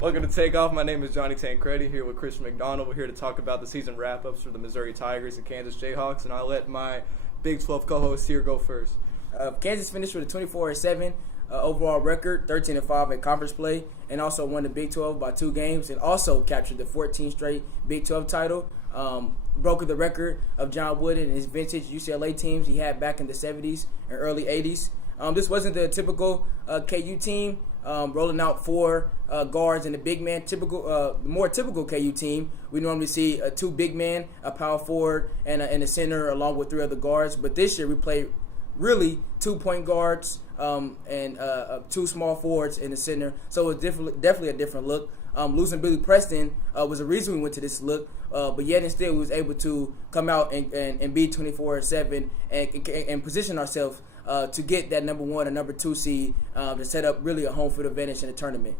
Welcome to Takeoff. My name is Johnny Tancredi here with Christian McDonald. We're here to talk about the season wrap-ups for the Missouri Tigers and Kansas Jayhawks, and I'll let my Big 12 co-host here go first. Kansas finished with a 24-7 overall record, 13-5 in conference play, and also won the Big 12 by 2 games, and also captured the 14th straight Big 12 title. Broke the record of John Wooden and his vintage UCLA teams he had back in the 70s and early 80s. This wasn't the typical KU team, rolling out 4 guards and a big man. More typical KU team, we normally see 2 big men, a power forward, and a center, along with 3 other guards. But this year we played really 2 point guards and 2 small forwards in the center. So it was definitely a different look. Losing Billy Preston was the reason we went to this look, but yet and still we was able to come out and be 24-7 and position ourselves to get that number 1 or number 2 seed to set up really a home field advantage in the tournament.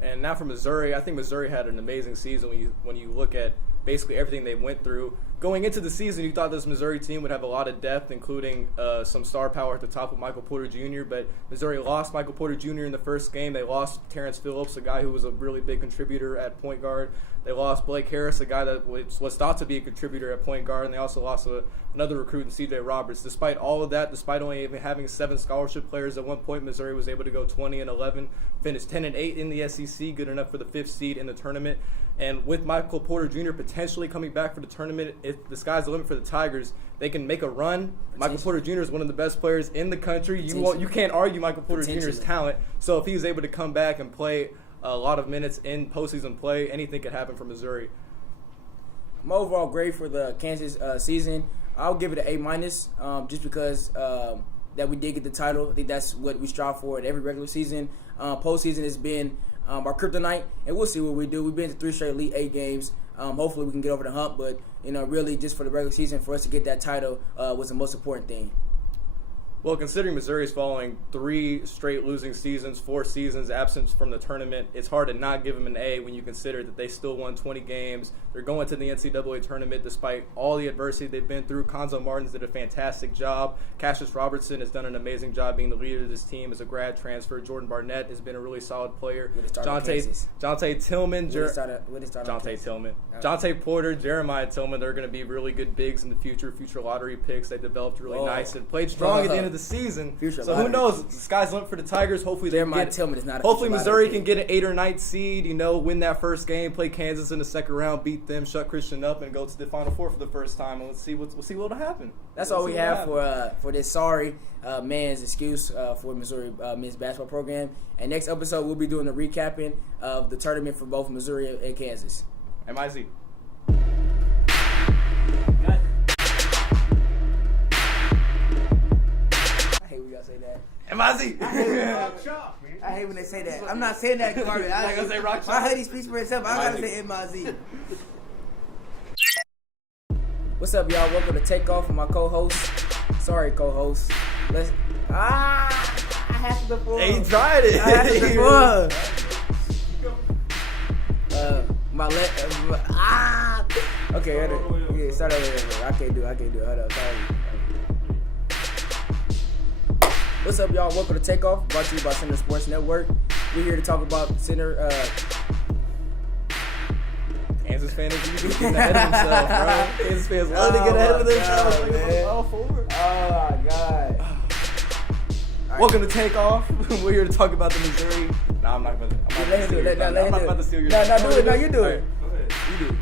And now for Missouri, I think Missouri had an amazing season when you look at basically everything they went through. Going into the season, you thought this Missouri team would have a lot of depth, including some star power at the top with Michael Porter Jr., but Missouri lost Michael Porter Jr. in the first game. They lost Terrence Phillips, a guy who was a really big contributor at point guard. They lost Blake Harris, a guy that was thought to be a contributor at point guard, and they also lost another recruit in C.J. Roberts. Despite all of that, despite only even having 7 scholarship players, at one point Missouri was able to go 20-11, finish 10-8 in the SEC, good enough for the 5th seed in the tournament. And with Michael Porter Jr. potentially coming back for the tournament, if the sky's the limit for the Tigers, they can make a run. Michael Porter Jr. is one of the best players in the country. You can't argue Michael Porter Jr.'s talent. So if he's able to come back and play a lot of minutes in postseason play, anything could happen for Missouri. My overall grade for the Kansas season, I'll give it an A-, just because that we did get the title. I think that's what we strive for in every regular season. Postseason has been our kryptonite, and we'll see what we do. We've been to 3 straight Elite 8 games. Hopefully we can get over the hump, but really just for the regular season, for us to get that title was the most important thing. Well, considering Missouri is following 3 straight losing seasons, 4 seasons absent from the tournament, it's hard to not give them an A when you consider that they still won 20 games. They're going to the NCAA tournament despite all the adversity they've been through. Konzo Martins did a fantastic job. Cassius Robertson has done an amazing job being the leader of this team as a grad transfer. Jordan Barnett has been a really solid player. Jonte Tillman. Jonte Porter, Jeremiah Tillman, they're going to be really good bigs in the future lottery picks. They developed really nice and played strong at the end of the season. So who knows? The sky's the limit for the Tigers. Hopefully Missouri can get an 8 or 9 seed, win that first game, play Kansas in the second round, beat them, shut Christian up, and go to the Final Four for the first time. And we'll see what'll happen. That's all we have for this sorry man's excuse for Missouri men's basketball program. And next episode we'll be doing a recapping of the tournament for both Missouri and Kansas. MIZ. Say that. MIZ. I hate when they say that. I'm not saying that garbage. I gonna say rock my hoodie speaks for itself. I gotta say MIZ. What's up, y'all? Welcome to Takeoff with my co-host. Sorry, co-host. I have to before. He tried it. I have to before. Okay, start over. I can't do it. Hold up. Sorry. What's up, y'all? Welcome to Takeoff, brought to you by Center Sports Network. We're here to talk about Kansas fans getting ahead of themselves, bro. Kansas fans love to get ahead of themselves. Oh, my God. Welcome to Takeoff. We're here to talk about the Missouri. I'm not about to steal your No, you do it. Go ahead. You do it.